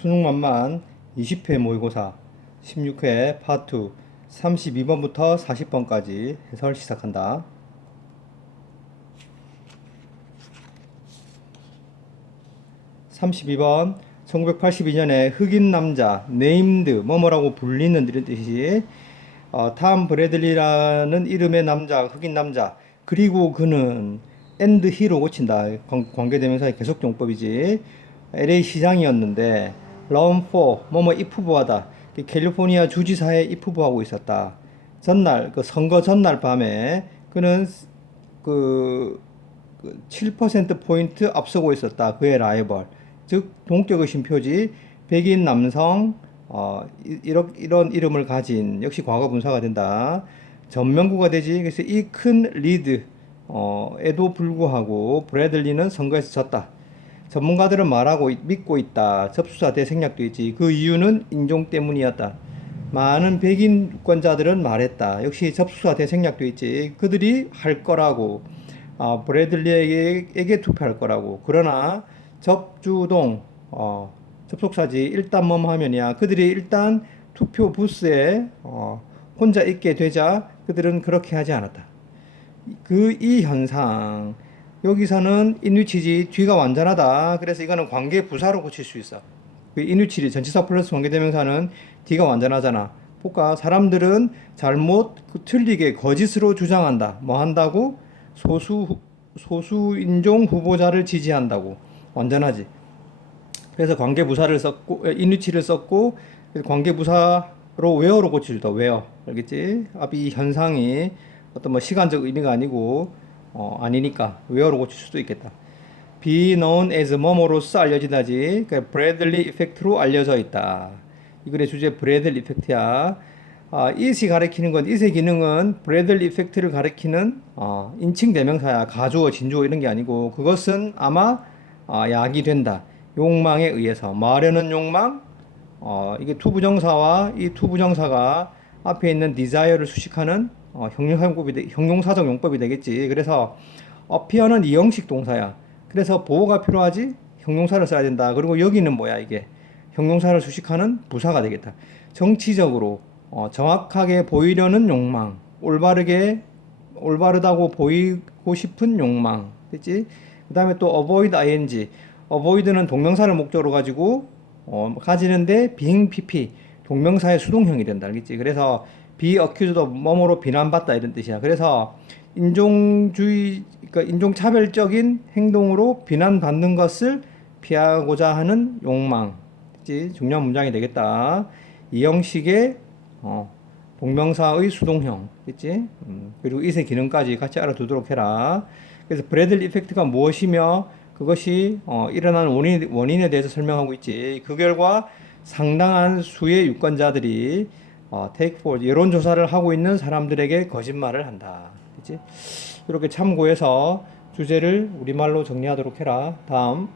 수능만만 20회 모의고사 16회 파트 32번부터 40번까지 해설 시작한다. 32번 1982년에 흑인 남자 네임드 뭐뭐라고 불리는 이런 뜻이 탐 브래들리라는 이름의 남자 흑인 남자 그리고 그는 엔드 히로 고친다. 관계대명사의 계속용법이지. LA 시장이었는데 라운포 뭐뭐 입후보하다. 캘리포니아 주지사에 입후보하고 있었다. 전날 그 선거 전날 밤에 그는 그 7%포인트 앞서고 있었다. 그의 라이벌. 즉 동격의 쉼표지. 백인 남성 이런 이름을 가진 역시 과거 분사가 된다. 전명구가 되지. 그래서 이 큰 리드 에도 불구하고 브래들리는 선거에서 졌다. 전문가들은 말하고 믿고 있다. 접수사 대생략도 있지. 그 이유는 인종 때문이었다. 많은 백인 유권자들은 말했다. 역시 접수사 대생략도 있지. 그들이 할 거라고. 브래들리에게 투표할 거라고. 그러나 접주동 접속사지 일단 뭐뭐 하면이야. 그들이 일단 투표 부스에 혼자 있게 되자 그들은 그렇게 하지 않았다. 이 현상 여기서는 인위치지 뒤가 완전하다. 그래서 이거는 관계 부사로 고칠 수 있어. 인위치리 전치사 플러스 관계대명사는 뒤가 완전하잖아. 볼까? 사람들은 잘못 틀리게 거짓으로 주장한다. 뭐 한다고? 소수인종 후보자를 지지한다고. 완전하지. 그래서 관계부사를 썼고 인위치를 썼고 관계부사로 웨어로 고칠다. 웨어. 알겠지? 이 현상이 어떤 뭐 시간적 의미가 아니고 아니니까 웨어로 고칠 수도 있겠다. be known as 뭐뭐로서 알려지다지. 그러니까 브래들리 이펙트로 알려져 있다. 이 글의 주제 브래들리 이펙트야. it이 가리키는 건 it의 기능은 브래들리 이펙트를 가리키는 인칭 대명사야. 가주어, 진주어 이런 게 아니고 그것은 아마 약이 된다. 욕망에 의해서 말하는 욕망. 이게 투부정사와 이 투부정사가 앞에 있는 desire를 수식하는 형용사적 용법이 되겠지. 그래서 appear는 이형식 동사야. 그래서 보호가 필요하지 형용사를 써야 된다. 그리고 여기는 뭐야 이게 형용사를 수식하는 부사가 되겠다. 정치적으로 정확하게 보이려는 욕망, 올바르다고 보이고 싶은 욕망, 됐지? 그 다음에 또 avoid ing, avoid는 동명사를 목적으로 가지고 가지는데 being pp 동명사의 수동형이 된다, 알겠지? 그래서 be accused of 뭐뭐로 비난받다 이런 뜻이야. 그래서 인종주의, 그러니까 인종차별적인 행동으로 비난받는 것을 피하고자 하는 욕망, 그치? 중요한 문장이 되겠다. 이 형식의 동명사의 수동형, 그치? 그리고 이세 기능까지 같이 알아두도록 해라. 그래서 브래들리 이펙트가 무엇이며 그것이 일어난 원인에 대해서 설명하고 있지. 그 결과 상당한 수의 유권자들이 take for 여론조사를 하고 있는 사람들에게 거짓말을 한다. 그치? 이렇게 참고해서 주제를 우리말로 정리하도록 해라. 다음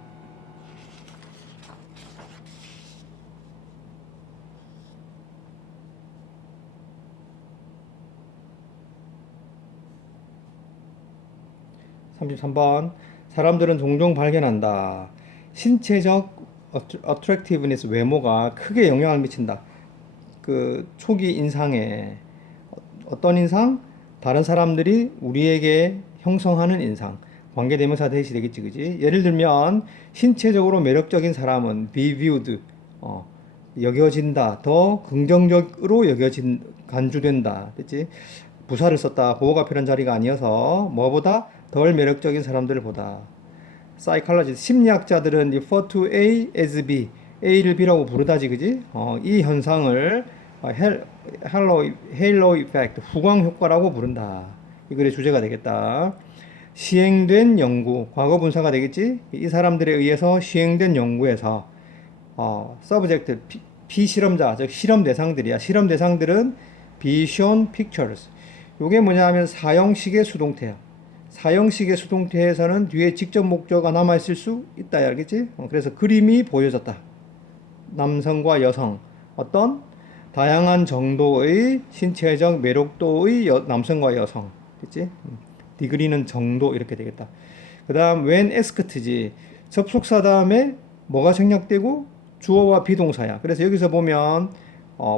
33번 사람들은 종종 발견한다. 신체적 attractiveness 외모가 크게 영향을 미친다. 그 초기 인상에 어떤 인상? 다른 사람들이 우리에게 형성하는 인상. 관계대명사 대시 되겠지, 그지? 예를 들면 신체적으로 매력적인 사람은 be viewed, 여겨진다, 더 긍정적으로 간주된다, 됐지? 부사를 썼다. 보호가 필요한 자리가 아니어서 뭐보다 덜 매력적인 사람들을 보다. 사이칼러지 심리학자들은 refer to A as B, A를 B라고 부르다지, 그지? 이 현상을 헤일로 이펙트, 후광 효과라고 부른다. 이 글의 주제가 되겠다. 시행된 연구, 과거 분사가 되겠지? 이 사람들에 의해서 시행된 연구에서 서브젝트, 피실험자, 즉 실험 대상들이야. 실험 대상들은 vision pictures. 이게 뭐냐 하면 사형식의 수동태야. 사형식의 수동태에서는 뒤에 직접 목적어가 남아있을 수 있다. 알겠지? 그래서 그림이 보여졌다. 남성과 여성, 어떤 다양한 정도의 신체적 매력도의 남성과 여성. 그치? 디그리는 정도 이렇게 되겠다. 그 다음 when asked지. 접속사 다음에 뭐가 생략되고 주어와 비동사야. 그래서 여기서 보면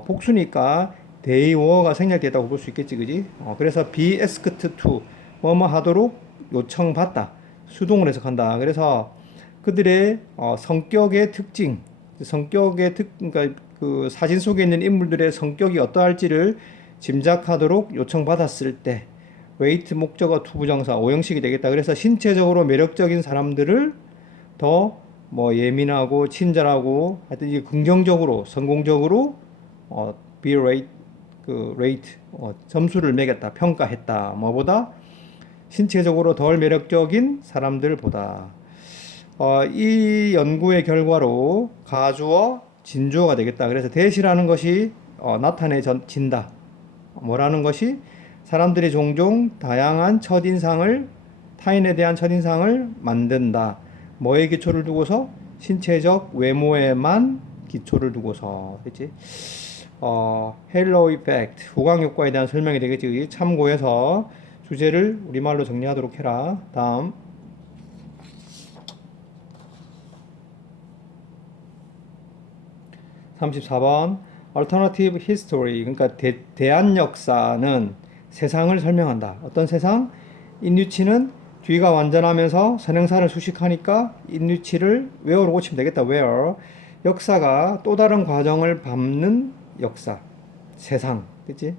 복수니까 they were가 생략됐다고 볼 수 있겠지, 그지? 그래서 be asked to 뭐뭐 하도록 요청받다. 수동을 해석한다. 그래서 그들의 성격의 특징, 그러니까 그 사진 속에 있는 인물들의 성격이 어떠할지를 짐작하도록 요청받았을 때 wait 목적어 투부정사 오형식이 되겠다. 그래서 신체적으로 매력적인 사람들을 더 뭐 예민하고 친절하고 하여튼 이게 긍정적으로 성공적으로 be rate 점수를 매겼다 평가했다. 뭐보다 신체적으로 덜 매력적인 사람들보다 이 연구의 결과로 가주어 진주어가 되겠다. 그래서 대시라는 것이 나타내진다. 뭐라는 것이 사람들이 종종 다양한 첫인상을 타인에 대한 첫인상을 만든다. 뭐에 기초를 두고서 신체적 외모에만 기초를 두고서 그렇지? 헬로 이펙트 후광 효과에 대한 설명이 되겠지. 참고해서 주제를 우리말로 정리하도록 해라. 다음 34번 Alternative History 그러니까 대안 역사는 세상을 설명한다. 어떤 세상? 인유치는 뒤가 완전하면서 선행사를 수식하니까 인유치를 where로 고치면 되겠다. where 역사가 또 다른 과정을 밟는 역사 세상 그치?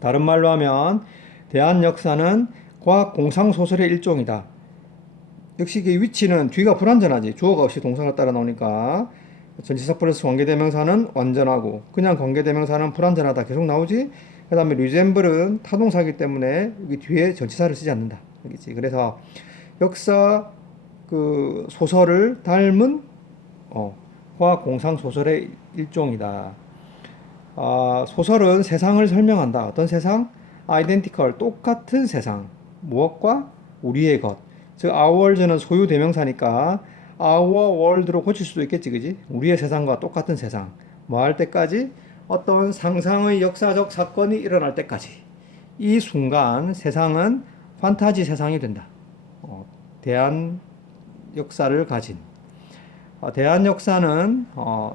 다른 말로 하면 대한 역사는 과학 공상 소설의 일종이다. 역시 그 위치는 뒤가 불완전하지. 주어가 없이 동사가 따라 나오니까 전치사 플러스 관계대명사는 완전하고 그냥 관계대명사는 불완전하다 계속 나오지. 그 다음에 리sem블은 타동사이기 때문에 여기 뒤에 전치사를 쓰지 않는다. 알겠지? 그래서 역사 그 소설을 닮은 과학 공상 소설의 일종이다. 소설은 세상을 설명한다. 어떤 세상? identical 똑같은 세상. 무엇과? 우리의 것. 즉 our world는 소유 대명사니까 our world로 고칠 수도 있겠지, 그지? 우리의 세상과 똑같은 세상. 뭐 할 때까지? 어떤 상상의 역사적 사건이 일어날 때까지. 이 순간 세상은 판타지 세상이 된다. 대한 역사를 가진. 대한 역사는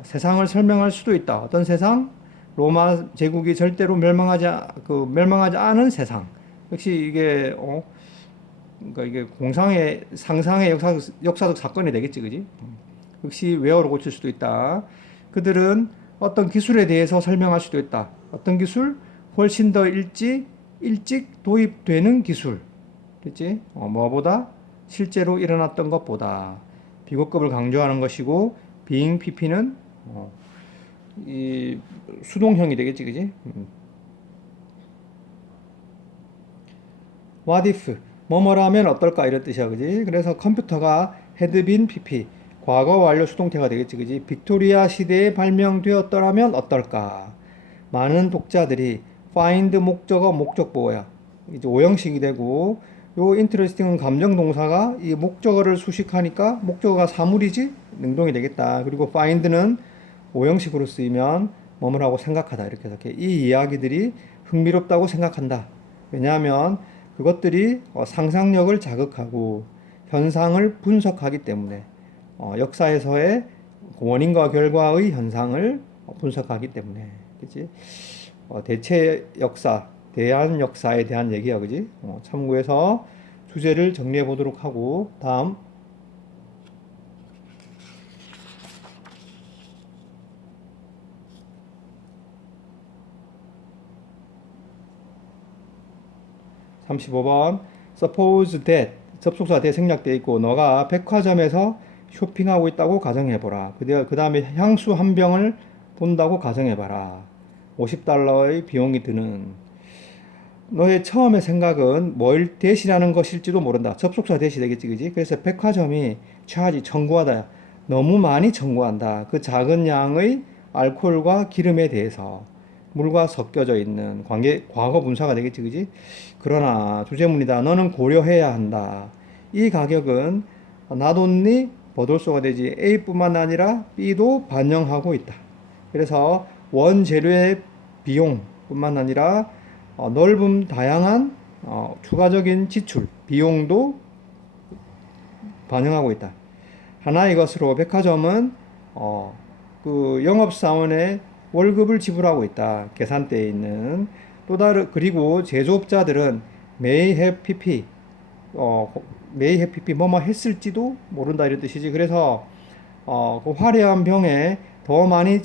세상을 설명할 수도 있다. 어떤 세상? 로마 제국이 절대로 멸망하지 않은 세상. 역시 이게 그러니까 이게 공상의 상상의 역사적 사건이 되겠지, 그지? 역시 웨어로 고칠 수도 있다. 그들은 어떤 기술에 대해서 설명할 수도 있다. 어떤 기술? 훨씬 더 일찍 도입되는 기술. 그렇지? 뭐보다? 실제로 일어났던 것보다. 비고급을 강조하는 것이고, being pp는 이 수동형이 되겠지, 그지? What if? 뭐뭐라면 어떨까 이런 뜻이야, 그지? 그래서 컴퓨터가 had been pp 과거 완료 수동태가 되겠지, 그지? 빅토리아 시대에 발명되었더라면 어떨까? 많은 독자들이 find 목적어 목적보호야. 이제 오형식이 되고 요 interesting은 감정 동사가 이 목적어를 수식하니까 목적어가 사물이지 능동이 되겠다. 그리고 find는 오형식으로 쓰이면 뭐뭐라고 생각하다 이렇게 해석해. 이 이야기들이 흥미롭다고 생각한다. 왜냐하면 그것들이 상상력을 자극하고 현상을 분석하기 때문에 역사에서의 원인과 결과의 현상을 분석하기 때문에 그치? 대체 역사, 대한 역사에 대한 얘기야, 그지? 참고해서 주제를 정리해 보도록 하고 다음 35번 Suppose that 접속사 that 생략되어 있고 너가 백화점에서 쇼핑하고 있다고 가정해보라. 그 다음에 향수 한 병을 본다고 가정해봐라. $50의 비용이 드는 너의 처음의 생각은 뭘 대시라는 것일지도 모른다. 접속사 대시 되겠지, 그지? 그래서 백화점이 차지 청구하다. 너무 많이 청구한다. 그 작은 양의 알코올과 기름에 대해서 물과 섞여져 있는 과거 분사가 되겠지, 그지? 그러나 주제문이다. 너는 고려해야 한다. 이 가격은 not only 버돌소가 되지 A뿐만 아니라 B도 반영하고 있다. 그래서 원재료의 비용뿐만 아니라 넓은 다양한 추가적인 지출, 비용도 반영하고 있다. 하나의 것으로 백화점은 그 영업사원의 월급을 지불하고 있다. 계산대에 있는. 또 다른, 그리고 제조업자들은 may have pp, may have pp 뭐뭐 했을지도 모른다 이런 뜻이지. 그래서 그 화려한 병에 더 많이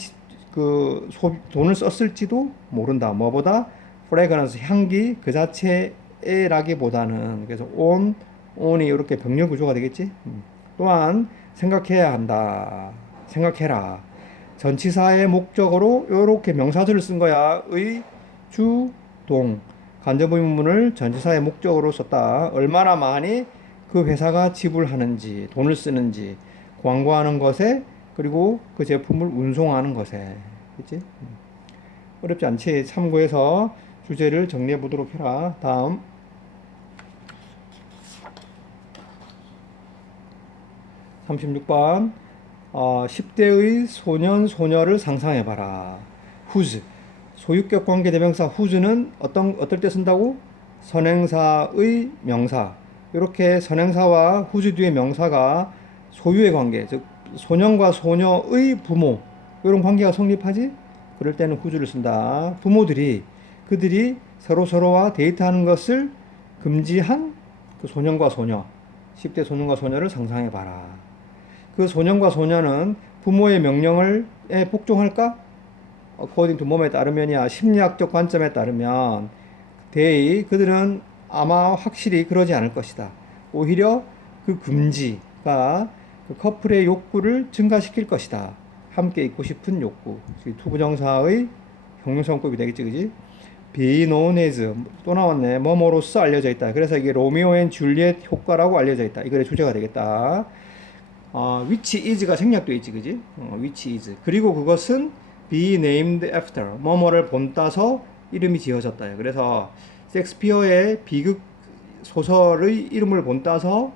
돈을 썼을지도 모른다. 뭐보다 fragrance 향기 그 자체라기보다는. 그래서 on이 이렇게 병렬 구조가 되겠지. 또한 생각해야 한다. 생각해라. 전치사의 목적으로 이렇게 명사절을 쓴 거야. 의, 주, 동. 간접 의문문을 전치사의 목적으로 썼다. 얼마나 많이 그 회사가 지불하는지, 돈을 쓰는지, 광고하는 것에, 그리고 그 제품을 운송하는 것에. 그치? 어렵지 않지? 참고해서 주제를 정리해 보도록 해라. 다음. 36번. 10대의 소년, 소녀를 상상해봐라. whose. 소유격 관계 대명사 whose는 어떨 때 쓴다고? 선행사의 명사. 이렇게 선행사와 whose 뒤에 명사가 소유의 관계, 즉 소년과 소녀의 부모, 이런 관계가 성립하지? 그럴 때는 whose를 쓴다. 부모들이 그들이 서로와 데이트하는 것을 금지한 그 소년과 소녀, 10대 소년과 소녀를 상상해봐라. 그 소년과 소녀는 부모의 명령에 복종할까? according to 몸에 따르면이야. 심리학적 관점에 따르면 그들은 아마 확실히 그러지 않을 것이다. 오히려 그 금지가 그 커플의 욕구를 증가시킬 것이다. 함께 있고 싶은 욕구. 투부정사의 형용사용법이 되겠지, 그지? be known as 또 나왔네. 뭐뭐로서 알려져 있다. 그래서 이게 로미오 앤 줄리엣 효과라고 알려져 있다. 이 글의 주제가 되겠다. which is가 생략되어 있지, 그지? which is. 그리고 그것은 be named after 뭐뭐를 본따서 이름이 지어졌다. 그래서 셰익스피어의 비극 소설의 이름을 본따서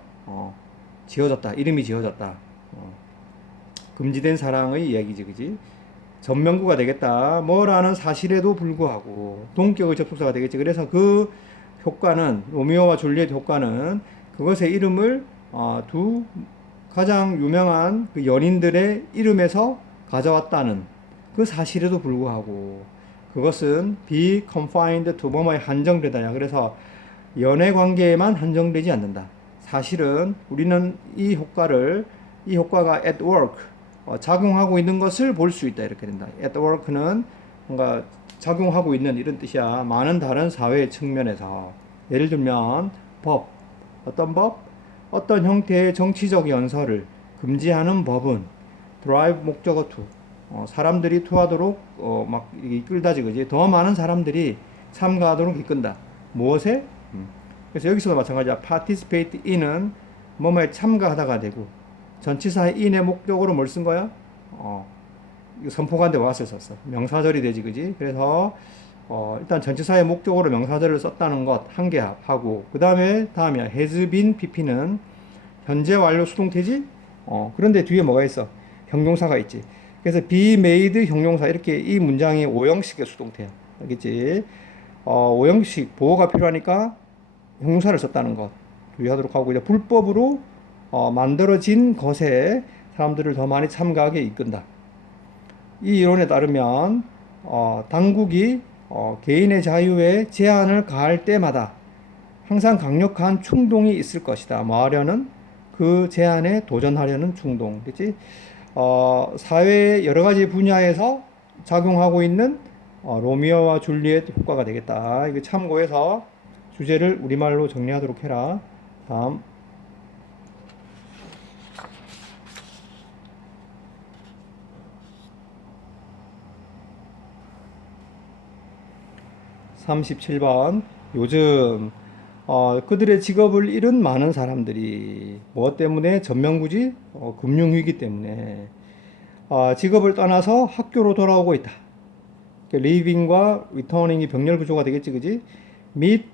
지어졌다. 이름이 지어졌다. 금지된 사랑의 이야기지, 그지? 전명구가 되겠다. 뭐라는 사실에도 불구하고 동격의 접속사가 되겠지. 그래서 그 효과는 로미오와 줄리엣 효과는 그것의 이름을 두 가장 유명한 그 연인들의 이름에서 가져왔다는 그 사실에도 불구하고 그것은 be confined to 뭐뭐에 한정되다냐. 그래서 연애 관계에만 한정되지 않는다. 사실은 우리는 이 효과가 at work 작용하고 있는 것을 볼 수 있다. 이렇게 된다. at work는 뭔가 작용하고 있는 이런 뜻이야. 많은 다른 사회 측면에서. 예를 들면 어떤 법? 어떤 형태의 정치적 연설을 금지하는 법은 drive 목적어 to 사람들이 투하도록 막 이끌다지, 그지? 더 많은 사람들이 참가하도록 이끈다. 무엇에? 그래서 여기서도 마찬가지야. participate in은 뭐뭐에 참가하다가 되고 전치사의 in의 목적으로 뭘 쓴 거야? 이거 선포관대 was을 썼어. 명사절이 되지, 그지? 그래서 일단 전치사의 목적으로 명사절을 썼다는 것 한 개 하고 그 다음이야. has been pp는 현재 완료 수동태지? 그런데 뒤에 뭐가 있어? 형용사가 있지. 그래서 be made 형용사 이렇게 이 문장이 5형식의 수동태야. 알겠지? 5형식 보호가 필요하니까 형용사를 썼다는 것 주의하도록 하고 이제 불법으로 만들어진 것에 사람들을 더 많이 참가하게 이끈다. 이 이론에 따르면 당국이 개인의 자유에 제한을 가할 때마다 항상 강력한 충동이 있을 것이다. 뭐 하려는 그 제한에 도전하려는 충동, 그렇지? 사회의 여러 가지 분야에서 작용하고 있는 로미오와 줄리엣 효과가 되겠다. 이거 참고해서 주제를 우리말로 정리하도록 해라. 다음. 37번. 요즘 그들의 직업을 잃은 많은 사람들이 뭐 때문에? 전명구지? 금융위기 때문에 직업을 떠나서 학교로 돌아오고 있다. leaving과 returning이 병렬 구조가 되겠지, 그지? meet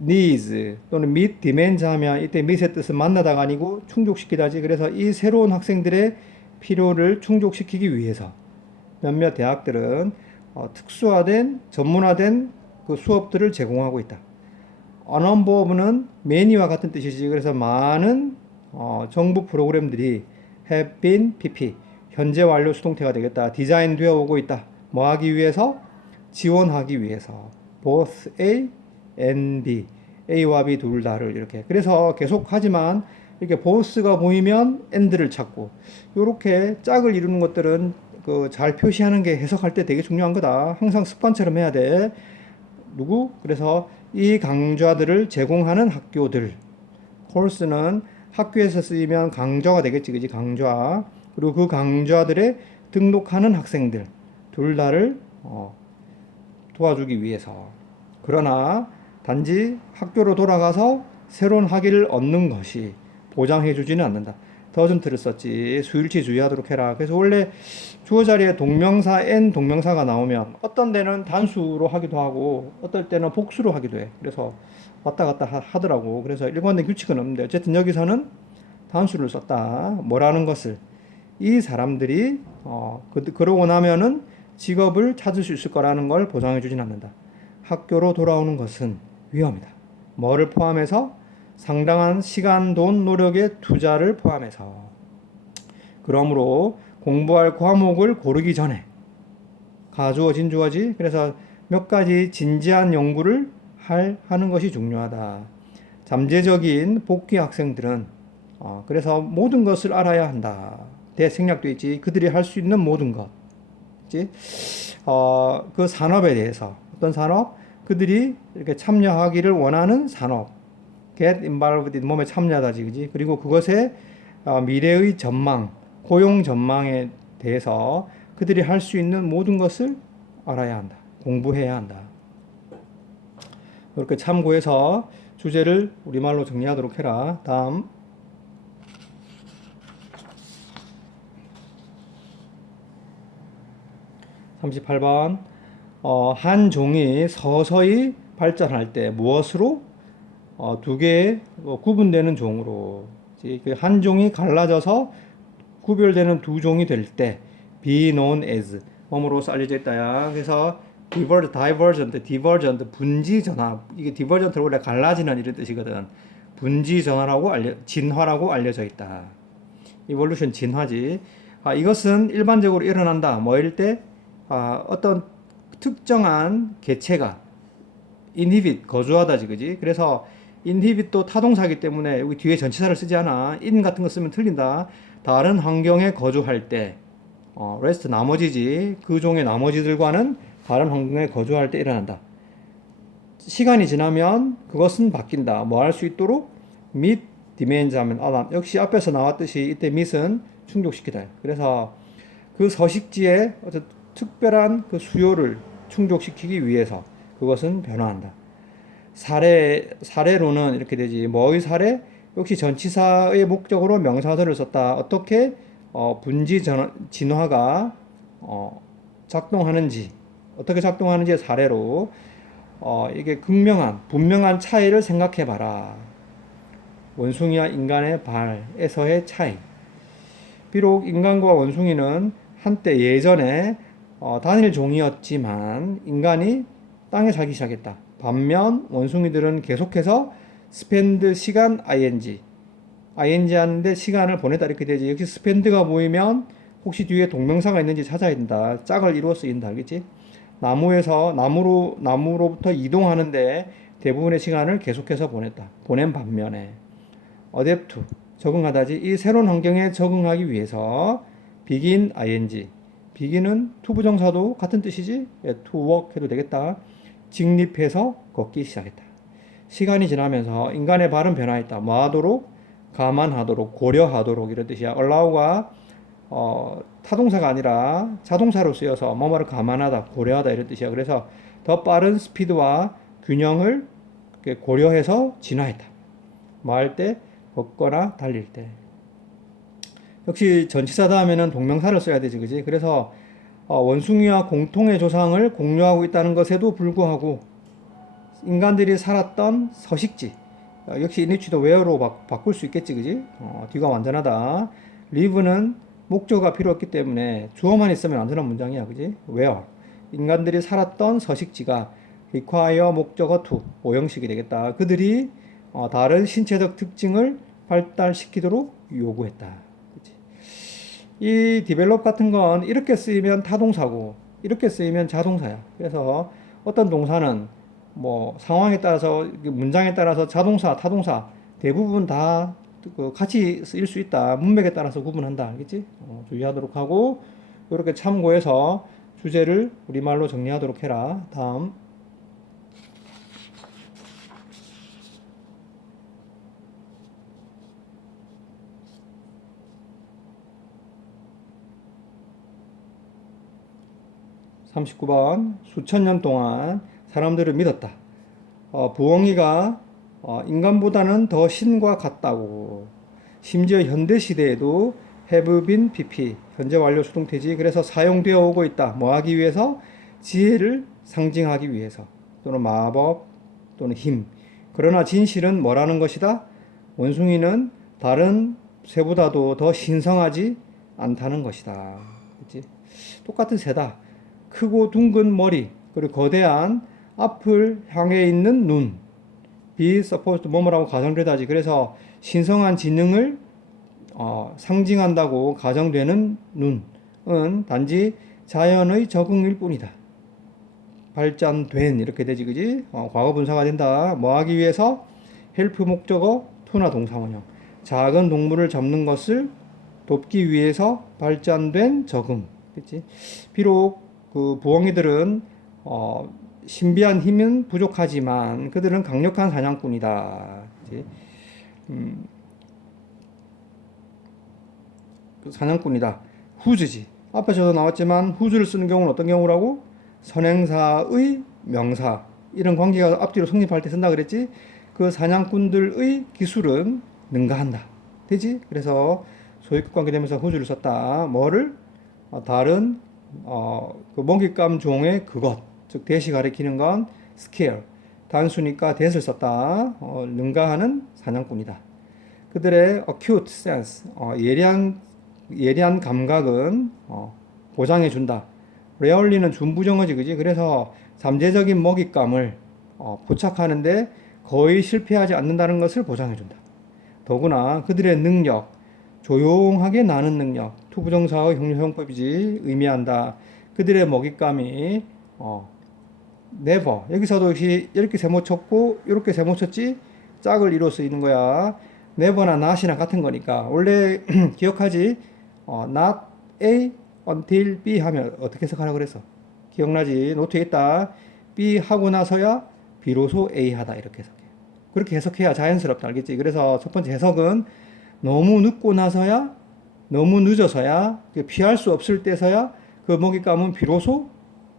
needs 또는 meet demands 하면 이때 meet의 뜻은 만나다가 아니고 충족시키다지. 그래서 이 새로운 학생들의 필요를 충족시키기 위해서 몇몇 대학들은 특수화된 전문화된 그 수업들을 제공하고 있다. 언어보험은 many와 같은 뜻이지. 그래서 많은 정부 프로그램들이 have been pp 현재 완료 수동태가 되겠다. 디자인 되어 오고 있다. 뭐 하기 위해서? 지원하기 위해서. both A and B. A와 B 둘 다를 이렇게. 그래서 계속 하지만 이렇게 both가 보이면 and를 찾고 이렇게 짝을 이루는 것들은 그 잘 표시하는 게 해석할 때 되게 중요한 거다. 항상 습관처럼 해야 돼. 그래서 이 강좌들을 제공하는 학교들. course는 학교에서 쓰이면 강좌가 되겠지, 그지? 강좌. 그리고 그 강좌들에 등록하는 학생들 둘 다를 도와주기 위해서. 그러나 단지 학교로 돌아가서 새로운 학위를 얻는 것이 보장해주지는 않는다. 더전트를 썼지. 수일치 주의하도록 해라. 그래서 원래 주어 자리에 동명사 n 동명사가 나오면 어떤 데는 단수로 하기도 하고 어떨 때는 복수로 하기도 해. 그래서 왔다 갔다 하더라고. 그래서 일관된 규칙은 없는데 어쨌든 여기서는 단수를 썼다. 뭐라는 것을 이 사람들이 그러고 나면은 직업을 찾을 수 있을 거라는 걸 보장해주진 않는다. 학교로 돌아오는 것은 위험이다. 뭐를 포함해서? 상당한 시간, 돈, 노력의 투자를 포함해서. 그러므로 공부할 과목을 고르기 전에 가주어, 진주어지. 그래서 몇 가지 진지한 연구를 하는 것이 중요하다. 잠재적인 복귀 학생들은 그래서 모든 것을 알아야 한다. 대생략도 있지. 그들이 할 수 있는 모든 것. 있지? 그 산업에 대해서 어떤 산업? 그들이 이렇게 참여하기를 원하는 산업. get involved in 몸에 참여하다지, 그지? 그리고 그것의 미래의 전망, 고용 전망에 대해서 그들이 할 수 있는 모든 것을 알아야 한다. 공부해야 한다. 이렇게 참고해서 주제를 우리말로 정리하도록 해라. 다음. 38번. 한 종이 서서히 발전할 때 무엇으로? 두 개의 구분되는 종으로. 한 종이 갈라져서 구별되는 두 종이 될 때 be known as 뭐뭐로 알려져 있다야. 그래서 divergent, 분지 전환. 이게 divergent로 원래 갈라지는 이런 뜻이거든. 분지 전환하고 진화라고 알려져 있다. evolution 진화지. 이것은 일반적으로 일어난다. 뭐일 때? 어떤 특정한 개체가 inhibit 거주하다지, 그지? 그래서 inhibit도 타동사이기 때문에 여기 뒤에 전치사를 쓰지 않아. in 같은 거 쓰면 틀린다. 다른 환경에 거주할 때 rest 나머지지. 그 종의 나머지들과는 다른 환경에 거주할 때 일어난다. 시간이 지나면 그것은 바뀐다. 뭐 할 수 있도록? meet demands 하면 역시 앞에서 나왔듯이 이때 meet은 충족시키다. 그래서 그 서식지에 특별한 그 수요를 충족시키기 위해서 그것은 변화한다. 사례로는 이렇게 되지. 뭐의 사례? 역시 전치사의 목적으로 명사들을 썼다. 어떻게 분지 진화가 작동하는지, 어떻게 작동하는지의 사례로 이게 분명한 차이를 생각해봐라. 원숭이와 인간의 발에서의 차이. 비록 인간과 원숭이는 한때 예전에 단일 종이었지만 인간이 땅에 살기 시작했다. 반면 원숭이들은 계속해서 spend 시간 ing 하는데 시간을 보냈다 이렇게 되지. 역시 spend가 보이면 혹시 뒤에 동명사가 있는지 찾아야 된다. 짝을 이루어 쓰인다. 알겠지? 나무로부터 이동하는데 대부분의 시간을 계속해서 보냈다. 보낸 반면에 adapt 적응하다지. 이 새로운 환경에 적응하기 위해서 begin ing begin은 to 부정사도 같은 뜻이지. to walk 해도 되겠다. 직립해서 걷기 시작했다. 시간이 지나면서 인간의 발은 변화했다. 뭐 하도록? 감안하도록, 고려하도록 이런 뜻이야. allow가 타동사가 아니라 자동사로 쓰여서 뭐뭐를 감안하다, 고려하다 이런 뜻이야. 그래서 더 빠른 스피드와 균형을 고려해서 진화했다. 뭐 할 때? 걷거나 달릴 때. 역시 전치사다 하면은 동명사를 써야 되지, 그지? 그래서 원숭이와 공통의 조상을 공유하고 있다는 것에도 불구하고 인간들이 살았던 서식지, 역시 이니치도 where로 바꿀 수 있겠지, 그지? 뒤가 완전하다. live는 목적어가 필요 없기 때문에 주어만 있으면 완전한 문장이야, 그지? where 인간들이 살았던 서식지가 require 목적어 to 오형식이 되겠다. 그들이 다른 신체적 특징을 발달시키도록 요구했다. 그치? 이 develop 같은 건 이렇게 쓰이면 타동사고 이렇게 쓰이면 자동사야. 그래서 어떤 동사는 뭐 상황에 따라서 문장에 따라서 자동사, 타동사 대부분 다 그 같이 쓰일 수 있다. 문맥에 따라서 구분한다. 알겠지? 주의하도록 하고 이렇게 참고해서 주제를 우리말로 정리하도록 해라. 다음 39번 수천 년 동안 사람들을 믿었다. 부엉이가 인간보다는 더 신과 같다고. 심지어 현대 시대에도 have been pp 현재 완료 수동태지. 그래서 사용되어 오고 있다. 뭐 하기 위해서? 지혜를 상징하기 위해서 또는 마법 또는 힘. 그러나 진실은 뭐라는 것이다? 원숭이는 다른 새보다도 더 신성하지 않다는 것이다. 그치? 똑같은 새다. 크고 둥근 머리 그리고 거대한 앞을 향해 있는 눈. be supposed 뭐뭐라고 가정되다지. 그래서 신성한 지능을 상징한다고 가정되는 눈은 단지 자연의 적응일 뿐이다. 발전된 이렇게 되지, 그지? 과거 분사가 된다. 뭐 하기 위해서? 헬프 목적어 to나 동사원형. 작은 동물을 잡는 것을 돕기 위해서 발전된 적응. 그치? 비록 그 부엉이들은 신비한 힘은 부족하지만 그들은 강력한 사냥꾼이다. 그치? 사냥꾼이다. 후즈지. 앞에서도 나왔지만 후즈를 쓰는 경우는 어떤 경우라고? 선행사의 명사. 이런 관계가 앞뒤로 성립할 때 쓴다 그랬지? 그 사냥꾼들의 기술은 능가한다. 되지? 그래서 소유격 관계 되면서 후즈를 썼다. 뭐를? 다른 그 먹잇감 종의 그것. 즉 대시 가리키는 건 scale. 단수니까 that을 썼다. 능가하는 사냥꾼이다. 그들의 acute sense. 예리한 감각은 보장해 준다. rarely는 준부정어지, 그지? 그래서 잠재적인 먹잇감을 포착하는데 거의 실패하지 않는다는 것을 보장해 준다. 더구나 그들의 능력, 조용하게 나는 능력, 투부정사의 형용법이지 의미한다. 그들의 먹잇감이 never. 여기서도 역시 이렇게 세모 쳤고 이렇게 세모 쳤지 짝을 이뤄 쓰이는 거야. never나 not이나 같은 거니까. 원래 기억하지? not A until B 하면 어떻게 해석하라고 그랬어? 기억나지? 노트에 있다. B 하고 나서야 비로소 A 하다. 이렇게 해석해. 그렇게 해석해야 자연스럽다. 알겠지? 그래서 첫 번째 해석은 너무 늦고 나서야, 너무 늦어서야, 피할 수 없을 때서야 그 먹잇감은 비로소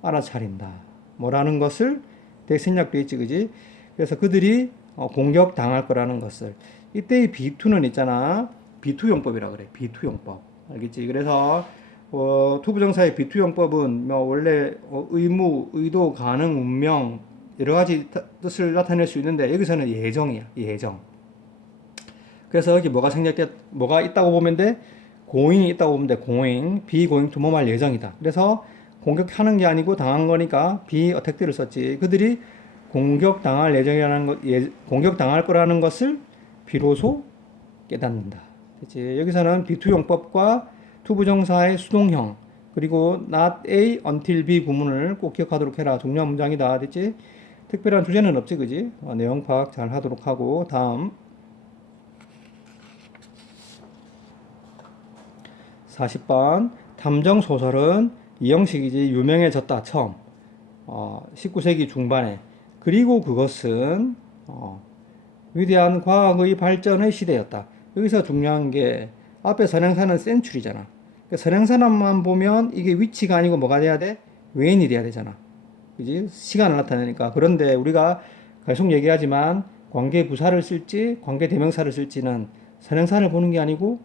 알아차린다. 뭐라는 것을 되게 생략돼 있지, 그지? 그래서 그들이 공격 당할 거라는 것을. 이때의 B2는 있잖아. B2용법이라 그래. B2용법. 알겠지? 그래서 투부정사의 B2용법은 원래 의무, 의도, 가능, 운명 여러 가지 뜻을 나타낼 수 있는데 여기서는 예정이야. 예정. 그래서 여기 뭐가 있다고 보면 돼? going이 있다고 보면 돼. going, be going to 뭐할 예정이다. 그래서 공격하는 게 아니고 당한 거니까 be attacked를 썼지. 그들이 공격당할 예정이라는 것, 공격당할 거라는 것을 비로소 깨닫는다. 그치? 여기서는 B2용법과 투부정사의 수동형 그리고 not A until B 구문을 꼭 기억하도록 해라. 중요한 문장이다. 됐지? 특별한 주제는 없지, 그지? 내용 파악 잘 하도록 하고 다음 40번 탐정 소설은 이 형식이지 유명해졌다. 처음 19세기 중반에. 그리고 그것은 위대한 과학의 발전의 시대였다. 여기서 중요한 게 앞에 선행사는 센츄리잖아. 그러니까 선행사만 보면 이게 위치가 아니고 뭐가 돼야 돼? 웬이 돼야 되잖아. 그지? 시간을 나타내니까. 그런데 우리가 계속 얘기하지만 관계 부사를 쓸지 관계 대명사를 쓸지는 선행사를 보는 게 아니고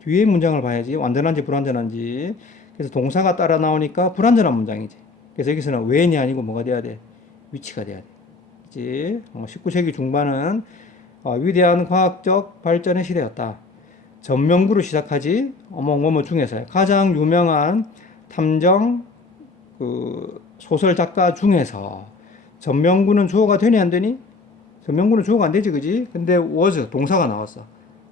뒤에 문장을 봐야지. 완전한지 불완전한지. 그래서 동사가 따라 나오니까 불완전한 문장이지. 그래서 여기서는 웬이 아니고 뭐가 돼야 돼? 위치가 돼야 돼. 그지? 19세기 중반은 위대한 과학적 발전의 시대였다. 전명구로 시작하지. 어머어머 중에서 가장 유명한 탐정 소설 작가 중에서 전명구는 주어가 되니 안 되니? 전명구는 주어가 안 되지, 그지? 근데 was 동사가 나왔어.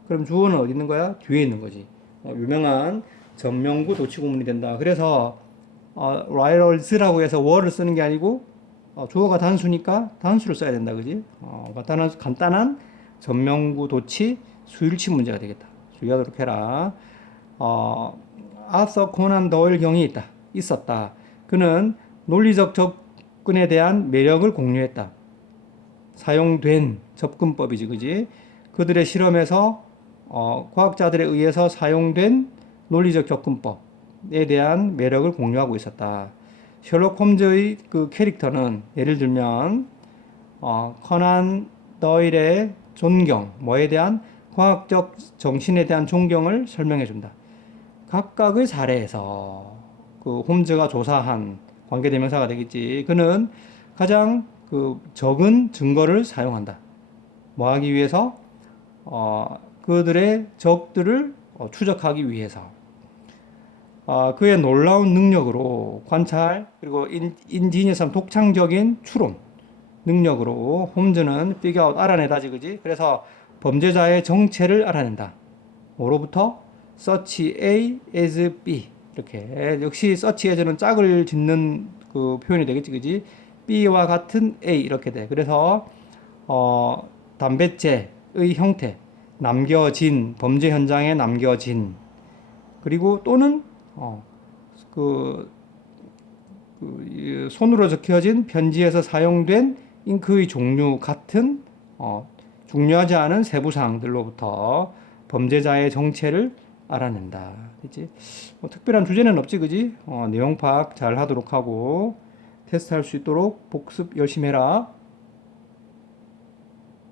그럼 주어는 어디 있는 거야? 뒤에 있는 거지. 유명한 전명구 도치 구문이 된다. 그래서 라이럴즈라고 해서 월을 쓰는 게 아니고 주어가 단수니까 단수를 써야 된다, 그지? 간단한 전명구 도치 수일치 문제가 되겠다. 주의하도록 해라. 아서 코난 도일 경이 있었다. 그는 논리적 접근에 대한 매력을 공유했다. 사용된 접근법이지, 그지? 그들의 실험에서 과학자들에 의해서 사용된 논리적 접근법에 대한 매력을 공유하고 있었다. 셜록 홈즈의 그 캐릭터는 예를 들면 커난 더일의 존경, 뭐에 대한 과학적 정신에 대한 존경을 설명해 준다. 각각의 사례에서 그 홈즈가 조사한 관계대명사가 되겠지. 그는 가장 그 적은 증거를 사용한다. 뭐 하기 위해서? 그들의 적들을 추적하기 위해서. 그의 놀라운 능력으로 관찰, 그리고 인지니어성 독창적인 추론 능력으로 홈즈는 figure out 알아내다지, 그지? 그래서 범죄자의 정체를 알아낸다. 뭐로부터? search A as B. 이렇게. 역시 search as는 짝을 짓는 그 표현이 되겠지, 그지? B와 같은 A 이렇게 돼. 그래서 담뱃재의 형태, 남겨진 범죄 현장에 남겨진, 그리고 또는 손으로 적혀진 편지에서 사용된 잉크의 종류 같은 중요하지 않은 세부 사항들로부터 범죄자의 정체를 알아낸다. 그치? 뭐 특별한 주제는 없지, 그지? 내용 파악 잘 하도록 하고 테스트할 수 있도록 복습 열심히 해라.